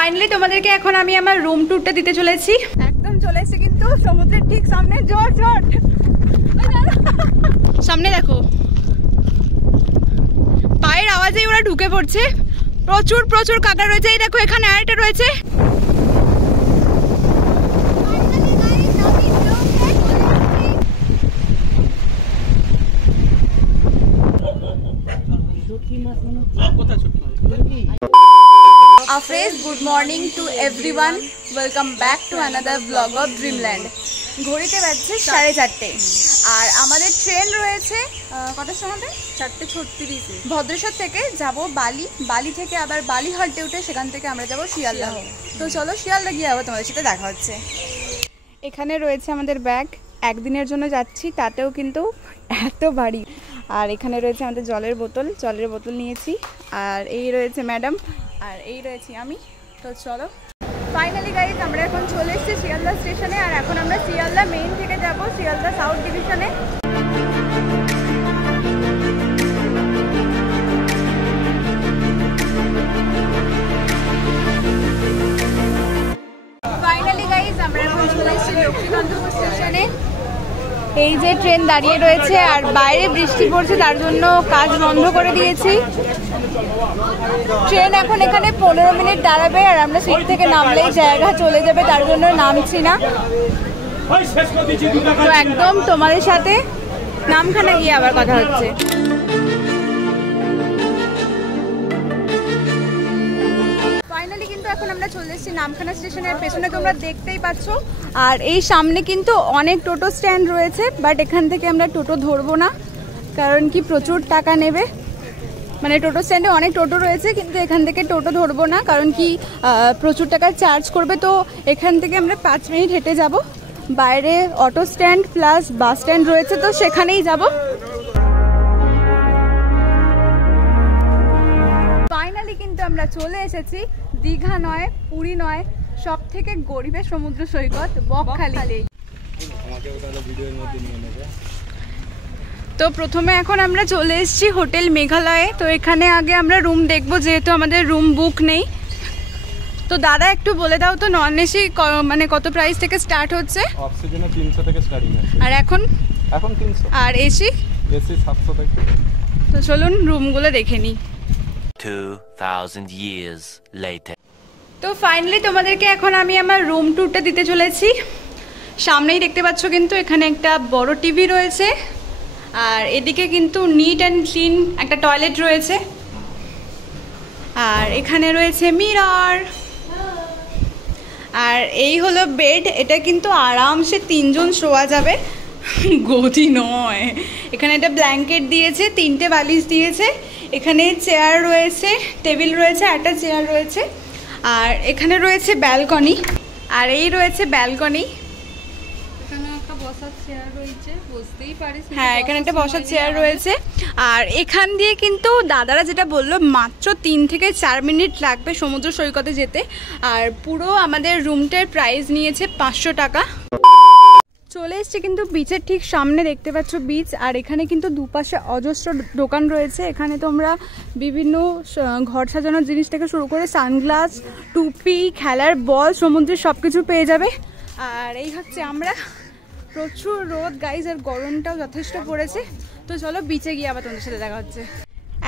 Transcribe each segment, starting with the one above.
Finally তোমাদেরকে এখন আমি আমার রুম ট্যুরটা দিতে চলেছি। একদম চলে এসেছি কিন্তু সমুদ্রের ঠিক সামনে। জোর জোর সামনে দেখো, পায়ের আওয়াজেই ওরা ঢুকে পড়ছে। প্রচুর প্রচুর কাঁকড়া রয়েছে। এই দেখো এখানে আরেকটা রয়েছে। Good morning to everyone, welcome back to another blog of Dreamland. ঘড়িতে বাজছে 4:30 আর আমাদের ট্রেন রয়েছে কটার সময়? 4:36। ভদ্রেশ্বর থেকে যাব বালি, বালি থেকে আবার বালি হল্টে উঠে সেখান থেকে আমরা যাব শিয়ালদাহ। তো চলো শিয়ালদা গিয়ে আবার তোমাদের সাথে দেখা হচ্ছে। এখানে রয়েছে আমাদের ব্যাগ, একদিনের জন্য যাচ্ছি তাতেও কিন্তু এত ভারী। আর এখানে রয়েছে আমাদের জলের বোতল নিয়েছি। আর এই রয়েছে ম্যাডাম, আর এই রয়েছি আমি। তো চলো ফাইনালি গাইজ আমরা এখন চলে এসেছি শিয়ালদা স্টেশনে। আর এখন আমরা শিয়ালদা মেইন থেকে যাব শিয়ালদা সাউথ ডিভিশনে। ফাইনালি গাইজ আমরা এখন চলে এসেছি লক্ষ্মীকান্তপুর স্টেশনে। এই যে ট্রেন দাঁড়িয়ে রয়েছে আর বাইরে বৃষ্টি পড়ছে, তার জন্য কাজ বন্ধ করে দিয়েছি। ট্রেন এখন এখানে 15 মিনিট দাঁড়াবে আর আমরা সিট থেকে নামলেই জায়গা চলে যাবে, তার জন্য নামছি না। তো একদম তোমাদের সাথে নামখানা গিয়ে আবার কথা হচ্ছে। ফাইনালি কিন্তু এখন আমরা চলে এসেছি নামখানা স্টেশনের পেছনে, তোমরা দেখতেই পাচ্ছ। আর এই সামনে কিন্তু অনেক টোটো স্ট্যান্ড রয়েছে, বাট এখান থেকে আমরা টোটো ধরবো না, কারণ কি প্রচুর টাকা নেবে। মানে টোটো স্ট্যান্ডে অনেক টোটো রয়েছে কিন্তু এখান থেকে টোটো ধরবো না, কারণ কি প্রচুর টাকা চার্জ করবে। তো এখান থেকে আমরা 5 মিনিট হেঁটে যাব। বাইরে auto stand plus bus stand রয়েছে, তো সেখানেই যাব। ফাইনালি কিন্তু আমরা চলে এসেছি দীঘা নয়, পুরী নয়, সব থেকে গরিবের সমুদ্র সৈকত বকখালি। তো প্রথমে এখন আমরা চলে এসেছি হোটেল মেঘালয়ে। তো এখানে আগে আমরা রুম দেখবো, যেহেতু আমাদের রুম বুক নেই। তো দাদা একটু বলে দাও তো, নন এসি মানে কত প্রাইস থেকে স্টার্ট হচ্ছে? অক্সিজেনে 300 থেকে স্টার্টিং আছে। আর এখন 300। আর এসি 700 থেকে। তো চলুন রুমগুলো দেখে নিই। 2000 years later. তো ফাইনালি তোমাদেরকে এখন আমি আমার রুম ট্যুরটা দিতে চলেছি। সামনেই দেখতে পাচ্ছ কিন্তু এখানে একটা বড় টিভি রয়েছে, আর এদিকে কিন্তু নিট অ্যান্ড ক্লিন একটা টয়লেট রয়েছে। আর এখানে রয়েছে মিরর। আর এই হলো বেড, এটা কিন্তু আরামসে 3 জন শোয়া যাবে, গদি নয়। এখানে একটা ব্ল্যাঙ্কেট দিয়েছে, 3টে বালিশ দিয়েছে। এখানে চেয়ার রয়েছে, টেবিল রয়েছে, একটা চেয়ার রয়েছে। আর এখানে রয়েছে ব্যালকনি, আর এই রয়েছে ব্যালকনি। হ্যাঁ, এখানে একটা বসার চেয়ার রয়েছে। আর এখান দিয়ে কিন্তু দাদারা যেটা বললো, মাত্র 3 থেকে 4 মিনিট লাগবে সমুদ্র সৈকতে যেতে। আর পুরো আমাদের রুমটার প্রাইস নিয়েছে 500 টাকা। চলে এসছে কিন্তু বিচের ঠিক সামনে, দেখতে পাচ্ছ বিচ। আর এখানে কিন্তু দুপাশে অজস্র দোকান রয়েছে। এখানে তোমরা বিভিন্ন ঘর সাজানোর জিনিস থেকে শুরু করে সানগ্লাস, টুপি, খেলার বল, সমুদ্রের সব কিছু পেয়ে যাবে। আর এই হচ্ছে আমরা। প্রচুর রোদ গাইজ, আর গরমটাও যথেষ্ট পড়েছে। তো চলো বিচে গিয়ে আবার তোমাদের সাথে দেখা হচ্ছে।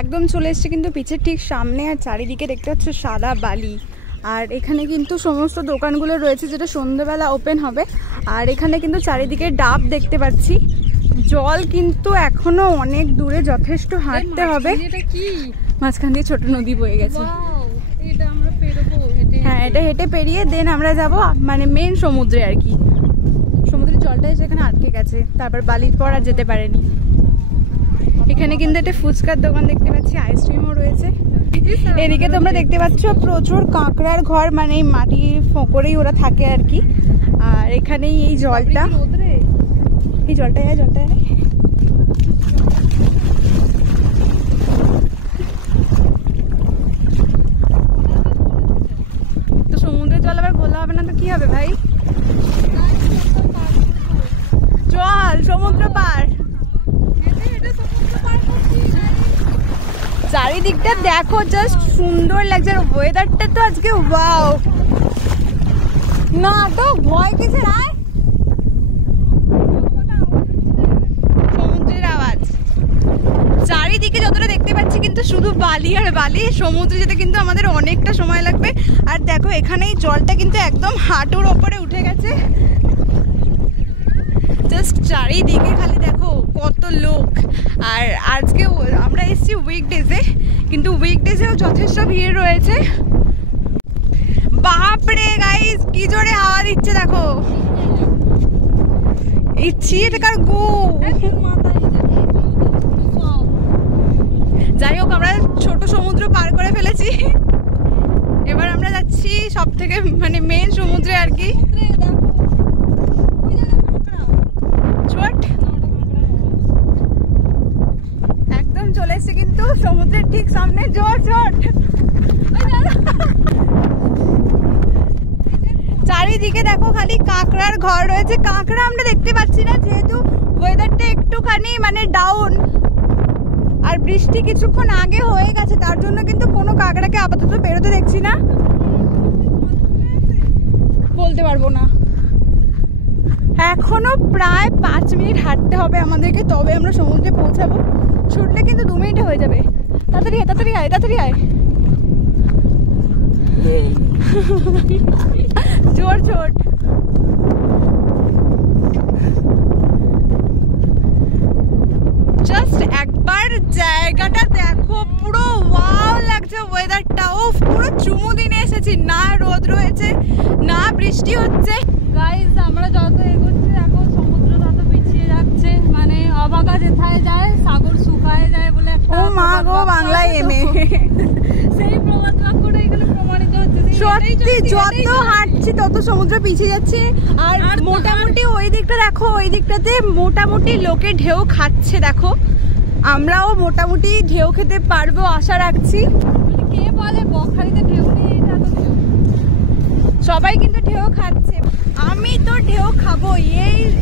একদম চলে এসছে কিন্তু বিচের ঠিক সামনে, আর চারিদিকে দেখতে পাচ্ছ সাদা বালি। আর এখানে কিন্তু সমস্ত দোকানগুলো রয়েছে, যেটা সন্ধ্যেবেলা ওপেন হবে। আর এখানে কিন্তু চারিদিকে ডাব দেখতে পাচ্ছি। জল কিন্তু এখনো অনেক দূরে, যথেষ্ট হাঁটতে হবে। মাঝখান দিয়ে ছোট নদী বয়ে গেছে। হ্যাঁ, এটা হেঁটে পেরিয়ে দেন আমরা যাব মানে মেন সমুদ্রে আর কি। সমুদ্রের জলটা এসে এখানে আটকে গেছে, তারপর বালির পর আর যেতে পারেনি। এখানে কিন্তু একটা ফুচকার দোকান দেখতে পাচ্ছি, আইসক্রিমও রয়েছে। এদিকে তোমরা দেখতে পাচ্ছ প্রচুর কাঁকড়ার ঘর, মানে এই মাটির ফোঁকরেই ওরা থাকে আর কি। আর এখানেই এই জলটা, এই জলটা তো সমুদ্রের জল আবার ঘোলা হবে না তো কি হবে ভাই? চল সমুদ্র পার। চারি চারিদিকটা দেখো, জাস্ট সুন্দর লাগছে। আর ওয়েদারটা তো আজকে ওয়াও। না তো ভয় কিছু নাই, সমুদ্রের আওয়াজ চারিদিকে যতটা দেখতে পাচ্ছি, কিন্তু শুধু বালি আর বালি। সমুদ্রে যেতে কিন্তু আমাদের অনেকটা সময় লাগবে। আর দেখো এখানেই জলটা কিন্তু একদম হাঁটুর ওপরে উঠে গেছে। জাস্ট চারিদিকে খালি দেখো কত লোক। আর আজকে আমরা এসেছি উইকডেজে, কিন্তু উইকডেজেও যথেষ্ট ভিড় রয়েছে। বাপরে গাইস, কি জোরে হাওয়া দিচ্ছে দেখো। ইচ্ছি এটাকার গো। যাই হোক, আমরা ছোট সমুদ্র পার করে ফেলেছি। এবার আমরা যাচ্ছি সব থেকে মানে মেন সমুদ্রে আর কি। একদম চলে এসেছি কিন্তু সমুদ্রের ঠিক সামনে। জোর জোর চারিদিকে দেখো খালি কাঁকড়ার ঘর রয়েছে। কাঁকড়া আমরা দেখতে পাচ্ছি না, যেহেতু ওয়েদারটা একটুখানি মানে ডাউন, আর বৃষ্টি কিছুক্ষণ আগে হয়ে গেছে, তার জন্য কিন্তু কোনো কাঁকড়াকে আপাতত বেরোতে দেখছি না। বলতে পারবো না। এখনো প্রায় 5 মিনিট হাঁটতে হবে আমাদেরকে, তবে আমরা সমুদ্রে পৌঁছাবো। ছুটলে কিন্তু 2 মিনিটে হয়ে যাবে। তাড়াতাড়ি আয়, তাড়াতাড়ি আয়, তাড়াতাড়ি আয়। জোর জোর। জাস্ট একবার জায়গাটা দেখো, পুরো ওয়াও লাগছে ওয়েদারটা। ও পুরো চুমু দিনে এসেছি, না রোদ রয়েছে না বৃষ্টি হচ্ছে। গাইস, আমরা যত এগোচ্ছি এখন সমুদ্র তত পিছিয়ে যাচ্ছে। মানে অবাকা যেথায় যায় সাগর শুকায় যায় বলে একটা ও মা গো, বাংলায় এমএ। সেই প্রবাদ বাক্যটা এখানে প্রমাণিত হচ্ছে। সত্যি যত হাঁটছি তত সমুদ্র পিছিয়ে যাচ্ছে। আর মোটামুটি ওই দিকটা দেখো, ওই দিকটাতে মোটামুটি লোকে ঢেউ খাচ্ছে দেখো। আমরাও মোটামুটি ঢেউ খেতে পারবো আশা রাখছি। কে বলে বকখালিতে ঢেউ নেই? সবাই কিন্তু ঢেউ খাচ্ছে। আমি তো ঢেউ খাবো,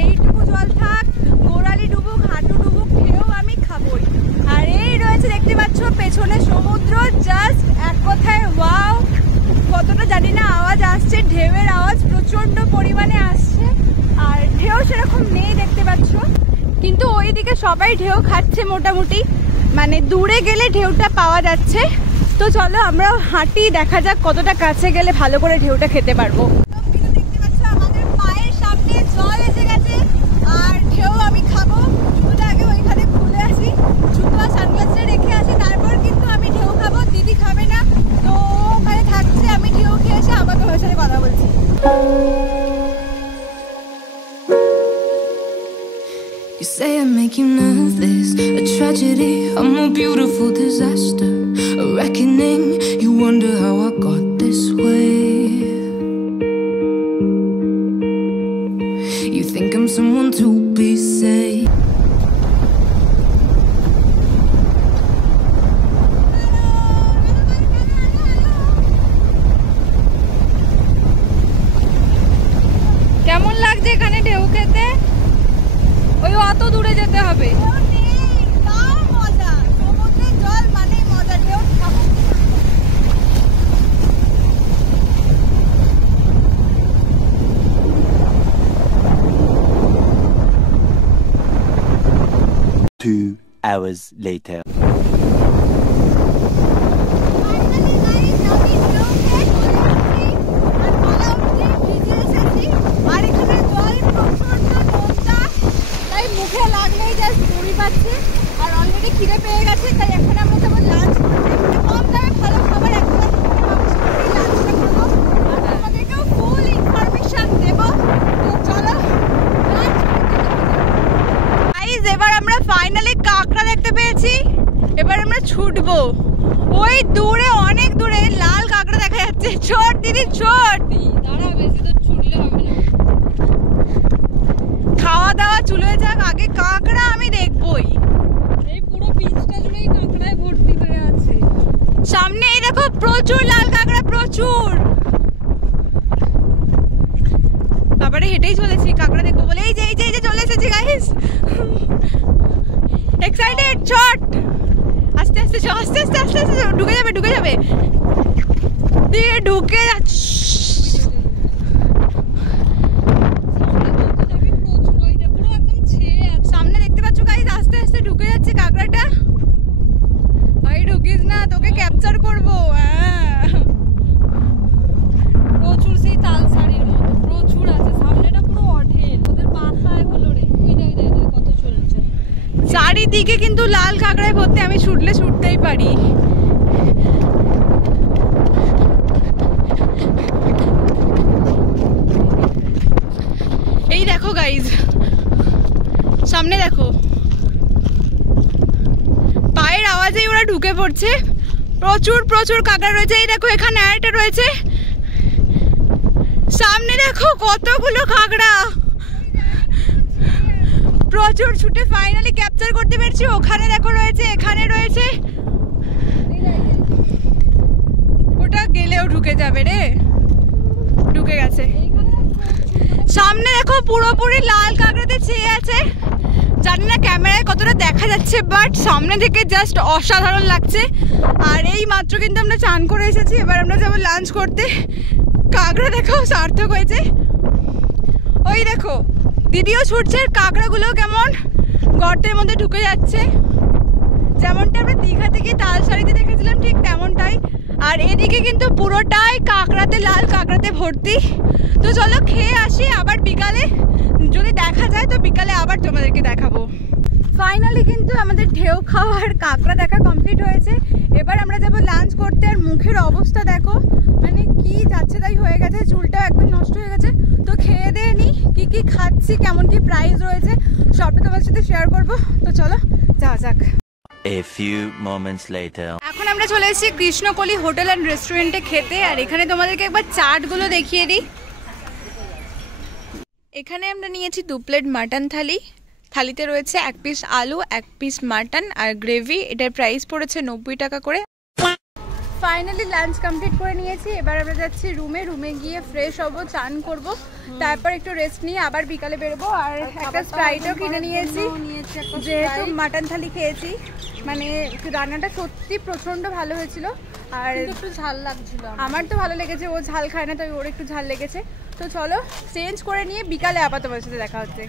এইটুকু জল থাক, গোড়ালি ডুবুক হাঁটু ডুবুক, ঢেউ আমি খাবোই। আর এই রয়েছে দেখতে পাচ্ছ পেছনে সমুদ্র। জাস্ট এক কথায় ওয়াও। কতটা জানি না আওয়াজ আসছে, ঢেউয়ের আওয়াজ প্রচন্ড পরিমাণে আসছে। আর ঢেউ সেরকম নেই দেখতে পাচ্ছ, কিন্তু ওইদিকে সবাই ঢেউ খাচ্ছে মোটামুটি। মানে দূরে গেলে ঢেউটা পাওয়া যাচ্ছে। তো চলো আমরা হাঁটি, দেখা যাক কতটা কাছে গেলে ভালো করে ঢেউটা খেতে পারবো। দেখতে পাচ্ছ আমাদের পায়ের সামনে জল এসে গেছে, আর ঢেউ আমি খাবো। জুতোটা আগে ওইখানে খুলে আসি, জুতো আর সানগ্লাসটা রেখে আসি, তারপর কিন্তু আমি ঢেউ খাবো। দিদি খাবে না, তো ওখানে থাকছে। আমি ঢেউ খেয়ে এসে আবার তোমার সাথে কথা বলছি। You say I make you nervous, a tragedy, a more beautiful disaster, a reckoning. You wonder how I got this way. You think I'm someone to be saved. কেমন লাগছে এখানে ঢেউ খেতে? ওই অত দূরে যেতে হবে। মজা, সমুদ্রের জল মানে মজা, ঢেউ খাবো। 2 hours later. আর অলরেডি খিদে পেয়ে গেছে, তাই এখন আমরা যাবো লাঞ্চ করতে। কম দামে ভালো খাবার এখন লাঞ্চটা করবো, আর তোমাদেরকেও ফুল ইনফরমেশন দেবো। তো চলো লাঞ্চ গাইস, এবার আমরা ফাইনালি কাঁকড়া দেখতে পেয়েছি। এবার আমরা ছুটবো। ওই দূরে, অনেক দূরে লাল কাঁকড়া দেখা যাচ্ছে। ছোট দিদি, ছোট দাঁড়া, বেশি তো ছুটলে হবে না। খাওয়া দাওয়া চলে যাক, আগে কাঁকড়া আমি দেখবই। এই পুরো বিচটা জুড়েই কাঁকড়ায় ভর্তি হয়ে আছে। সামনে এই দেখো প্রচুর লাল কাঁকড়া, প্রচুর। বাবারে হেঁটেই চলেছি কাঁকড়া দেখবো বলে। এই যে এই যে এই যে চলে এসেছি গাইস, এক্সাইটেড। শট, আস্তে আস্তে আস্তে আস্তে আস্তে আস্তে আস্তে ঢুকে যাবে ঢুকে যাবে ঢুকে যাচ্ছে। সামনে দেখতে পাচ্ছ গাইস আস্তে আস্তে ঢুকে যাচ্ছে কাঁকড়াটা। ভাই ঢুকিস না, তোকে ক্যাপচার করবো। প্রচুর সেই তাল শাড়ির মতো প্রচুর আছে, সামনেটা পুরো অঢেল, ওদের বাসা এগুলো রে কত চলছে। চারিদিকে কিন্তু লাল কাঁকড়ায় ভর্তি, আমি ছুটলে ছুটতেই পারি। এই দেখো গাইজ, সামনে দেখো, পায়ের আওয়াজেই ওরা ঢুকে পড়ছে। প্রচুর প্রচুর কাঁকড়া রয়েছে। এই দেখো এখানে আরেকটা রয়েছে, সামনে দেখো কতগুলো কাঁকড়া। প্রচুর ছুটে ফাইনালি ক্যাপচার করতে পেরেছি। ওখানে দেখো রয়েছে, এখানে রয়েছে, ওটা গেলেও ঢুকে যাবে রে, ঢুকে গেছে। সামনে দেখো পুরোপুরি লাল কাঁকড়াতে ছেয়ে আছে। জানি না ক্যামেরায় কতটা দেখা যাচ্ছে, বাট সামনে থেকে জাস্ট অসাধারণ লাগছে। আর এই মাত্র কিন্তু আমরা চান করে এসেছি, এবার আমরা যাবো লাঞ্চ করতে। কাঁকড়া দেখো সার্থক হয়েছে। ওই দেখো দিদিও ছুটছে, কাঁকড়াগুলো কেমন গর্তের মধ্যে ঢুকে যাচ্ছে, যেমনটা আমরা দীঘা থেকে তাল শাড়িতে দেখেছিলাম ঠিক তেমনটাই। আর এদিকে কিন্তু পুরোটাই কাঁকড়াতে, লাল কাঁকড়াতে ভর্তি। তো চলো খেয়ে আসি, আবার বিকালে যদি দেখা যায় তো বিকালে আবার তোমাদেরকে দেখাবো। ফাইনালি কিন্তু আমাদের ঢেউ খাওয়া আর কাঁকড়া দেখা কমপ্লিট হয়েছে। এবার আমরা যাবো লাঞ্চ করতে। আর মুখের অবস্থা দেখো, মানে কি যাচ্ছে তাই হয়ে গেছে, চুলটাও একদম নষ্ট হয়ে গেছে। তো খেয়ে দিয়ে নি, কি কি খাচ্ছি, কেমন কি প্রাইস রয়েছে, সবটা তোমার সাথে শেয়ার করবো। তো চলো যাওয়া যাক। A few moments later. এখন আমরা চলে এসেছি কৃষ্ণকলি হোটেল অ্যান্ড রেস্টুরেন্টে খেতে। আর এখানে তোমাদেরকে একবার চাটগুলো দেখিয়ে দিই। এখানে আমরা নিয়েছি 2 প্লেট মাটন থালি। থালিতে রয়েছে 1 পিস আলু, 1 পিস মাটন আর গ্রেভি। এটার প্রাইস পড়েছে 90 টাকা করে। ফাইনালি লাঞ্চ কমপ্লিট করে নিয়েছি। এবার আমরা যাচ্ছি রুমে গিয়ে ফ্রেশ হবো, চান করব, তারপর একটু রেস্ট নিয়ে আবার বিকালে বেরোবো। আর একটা স্প্রাইটও কিনে নিয়েছি, যেহেতু মাটন থালি খেয়েছি। মানে রান্নাটা সত্যি প্রচণ্ড ভালো হয়েছিল। আর একটু ঝাল লাগছিল, আমার তো ভালো লেগেছে, ও ঝাল খায় না, তাই ওর একটু ঝাল লেগেছে। তো চলো চেঞ্জ করে নিয়ে বিকালে আবার তোমার সাথে দেখা হচ্ছে।